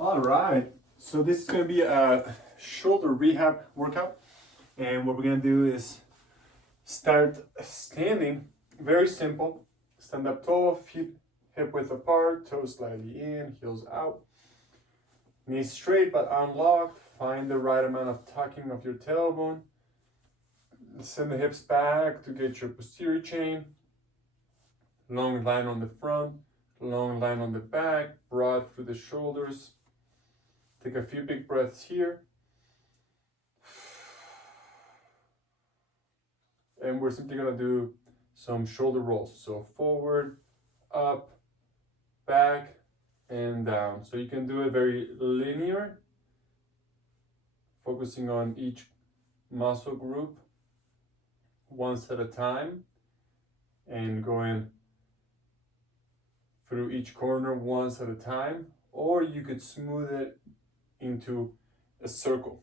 All right, so this is going to be a shoulder rehab workout, and what we're going to do is start standing. Very simple. Stand up tall, feet hip width apart, toes slightly in, heels out, knees straight but unlocked. Find the right amount of tucking of your tailbone. Send the hips back to get your posterior chain. Long line on the front, long line on the back, broad through the shoulders. Take a few big breaths here. And we're simply gonna do some shoulder rolls. So forward, up, back, and down. So you can do it very linear, focusing on each muscle group once at a time, and going through each corner once at a time, or you could smooth it into a circle.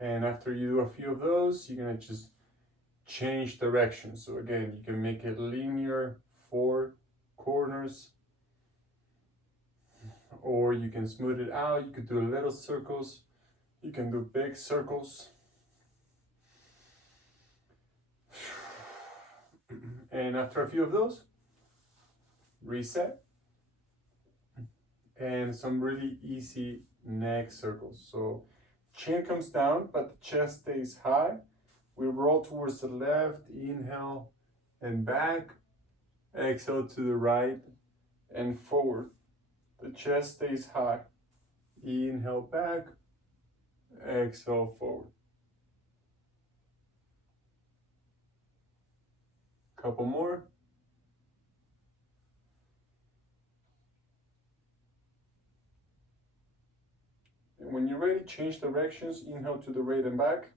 And after you do a few of those, you're gonna just change direction. So again, you can make it linear, 4 corners, or you can smooth it out. You could do little circles. You can do big circles. And after a few of those, reset. And some really easy neck circles. So chin comes down, but the chest stays high. We roll towards the left, inhale and back. Exhale to the right and forward. The chest stays high. Inhale back, exhale forward. Couple more. And when you're ready, change directions. Inhale to the right and back.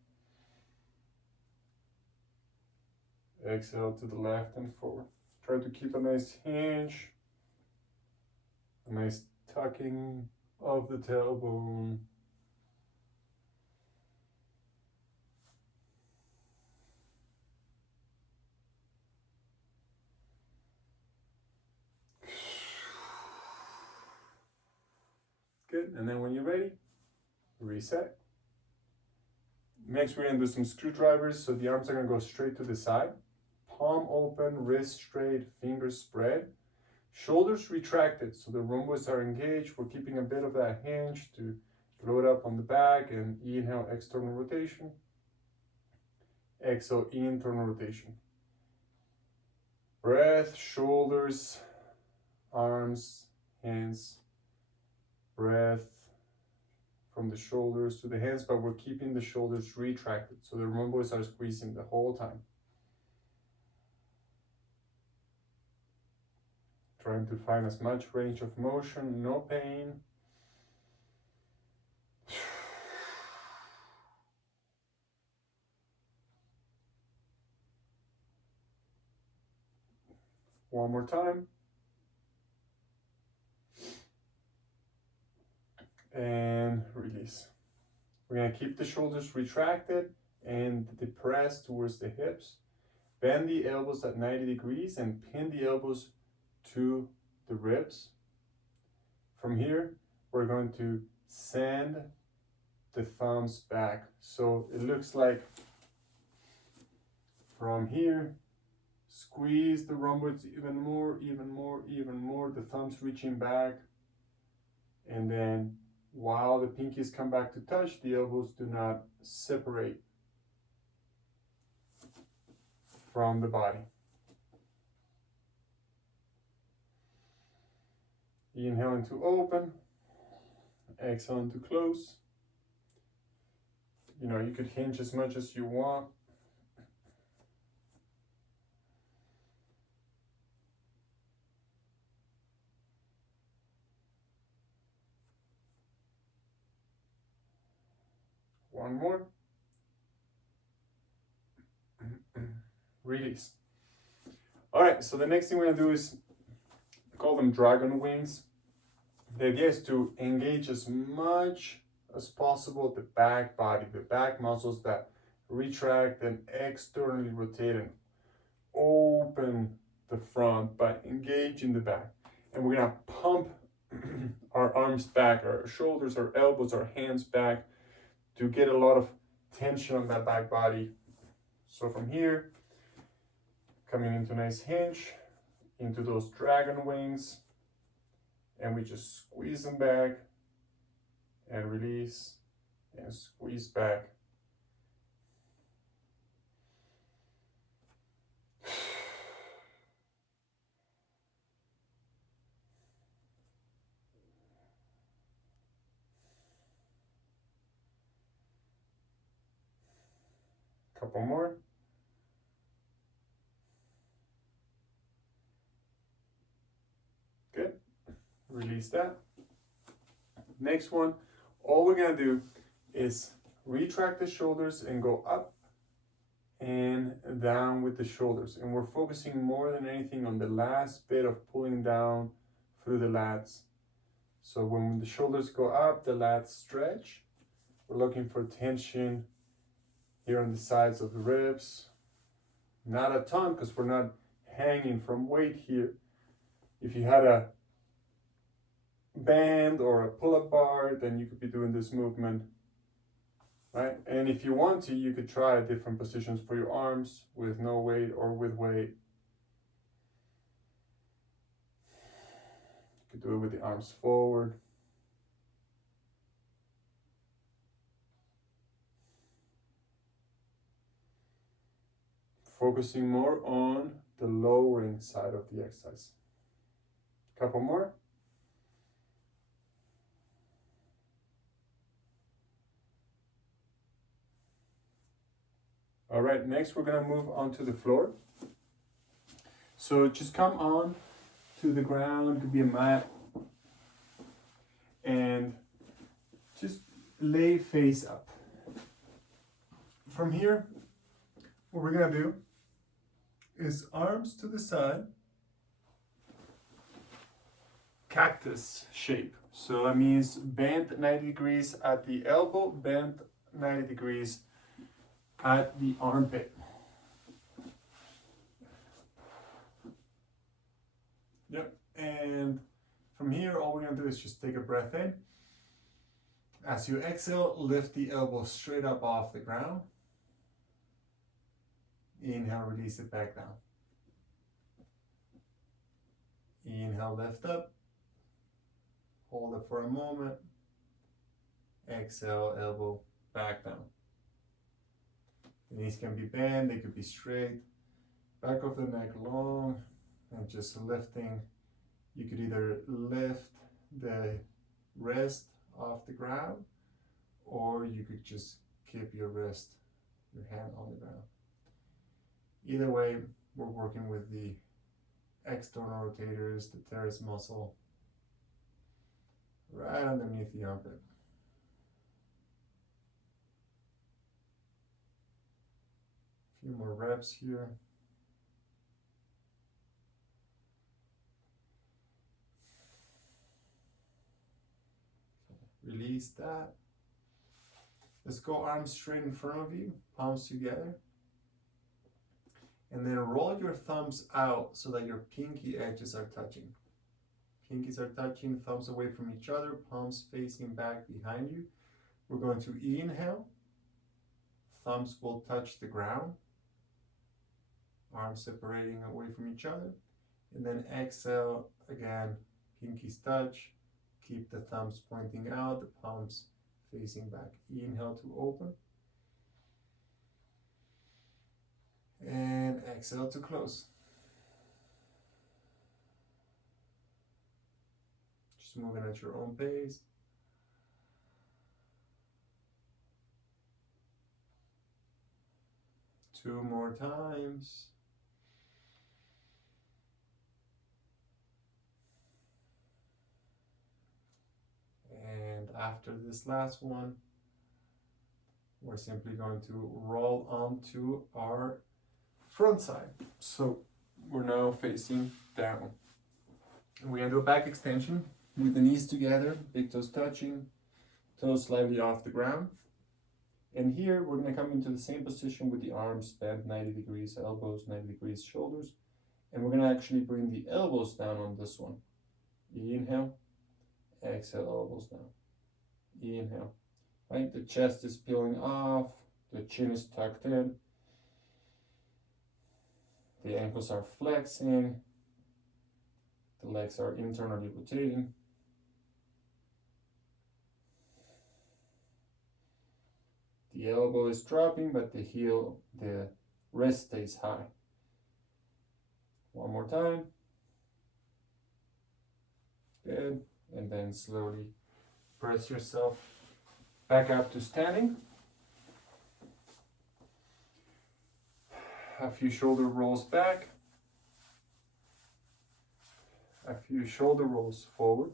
Exhale to the left and forward. Try to keep a nice hinge, a nice tucking of the tailbone. Good, and then when you're ready, reset. Next, we're gonna do some screwdrivers. So the arms are gonna go straight to the side. Palm open, wrist straight, fingers spread. Shoulders retracted, so the rhomboids are engaged. We're keeping a bit of that hinge to load up on the back, and inhale, external rotation. Exhale, internal rotation. Breath, shoulders, arms, hands. Breath from the shoulders to the hands, but we're keeping the shoulders retracted, so the rhomboids are squeezing the whole time. Trying to find as much range of motion, no pain. One more time. And release. We're gonna keep the shoulders retracted and depressed towards the hips. Bend the elbows at 90 degrees and pin the elbows to the ribs. From here, we're going to send the thumbs back. So it looks like from here, squeeze the rhomboids even more, even more, even more. The thumbs reaching back. And then while the pinkies come back to touch, the elbows do not separate from the body. Inhale into open, exhale into close. You know, you could hinge as much as you want. One more. Release. All right, so the next thing we're gonna do is call them dragon wings. The idea is to engage as much as possible the back body, the back muscles that retract and externally rotate and open the front by engaging the back. And we're gonna pump our arms back, our shoulders, our elbows, our hands back to get a lot of tension on that back body. So from here, coming into a nice hinge, into those dragon wings, and we just squeeze them back and release and squeeze back. Couple more. Good. Release that. Next one, all we're gonna do is retract the shoulders and go up and down with the shoulders. And we're focusing more than anything on the last bit of pulling down through the lats. So when the shoulders go up, the lats stretch. We're looking for tension here on the sides of the ribs. Not a ton, because we're not hanging from weight here. If you had a band or a pull-up bar, then you could be doing this movement, right? And if you want to, you could try different positions for your arms with no weight or with weight. You could do it with the arms forward. Focusing more on the lowering side of the exercise. Couple more. All right, next we're gonna move onto the floor. So just come on to the ground, it could be a mat, and just lay face up. From here, what we're gonna do is arms to the side, cactus shape. So that means bend 90 degrees at the elbow, bend 90 degrees at the armpit. Yep, and from here, all we're gonna do is just take a breath in. As you exhale, lift the elbows straight up off the ground. Inhale, release it back down. Inhale, lift up. Hold it for a moment. Exhale, elbow back down. The knees can be bent, they could be straight. Back of the neck long, and just lifting. You could either lift the wrist off the ground, or you could just keep your wrist, your hand on the ground. Either way, we're working with the external rotators, the teres muscle, right underneath the armpit. A few more reps here. Release that. Let's go arms straight in front of you, palms together. And then roll your thumbs out so that your pinky edges are touching. Pinkies are touching, thumbs away from each other, palms facing back behind you. We're going to inhale. Thumbs will touch the ground. Arms separating away from each other. And then exhale, again, pinkies touch. Keep the thumbs pointing out, the palms facing back. Inhale to open. And exhale to close. Just moving at your own pace. Two more times. And after this last one, we're simply going to roll onto our front side. So we're now facing down. And we're gonna do a back extension with the knees together, big toes touching, toes slightly off the ground. And here we're gonna come into the same position with the arms bent 90 degrees, elbows 90 degrees, shoulders. And we're gonna actually bring the elbows down on this one. Inhale, exhale, elbows down. Inhale, right? The chest is peeling off, the chin is tucked in, the ankles are flexing, the legs are internally rotating. The elbow is dropping, but the wrist stays high. One more time. Good. And then slowly press yourself back up to standing. A few shoulder rolls back. A few shoulder rolls forward.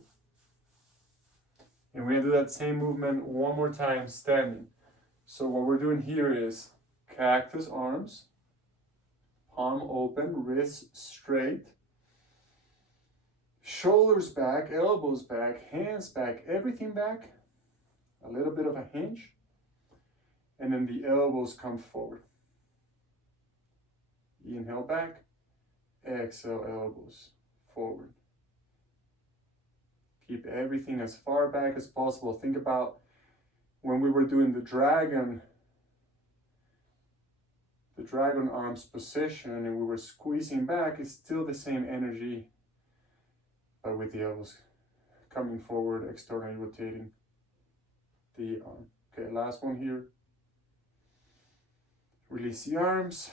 And we're gonna do that same movement one more time standing. So what we're doing here is cactus arms, palm open, wrists straight, shoulders back, elbows back, hands back, everything back, a little bit of a hinge, and then the elbows come forward. Inhale back, exhale elbows forward. Keep everything as far back as possible. Think about when we were doing the dragon arms position and we were squeezing back, it's still the same energy, but with the elbows coming forward, externally rotating the arm. Okay, last one here. Release the arms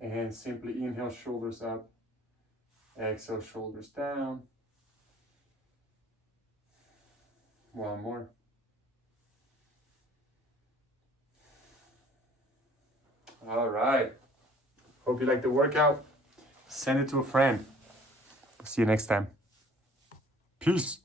and simply inhale, shoulders up, exhale, shoulders down. One more. All right. Hope you liked the workout. Send it to a friend. See you next time. Peace.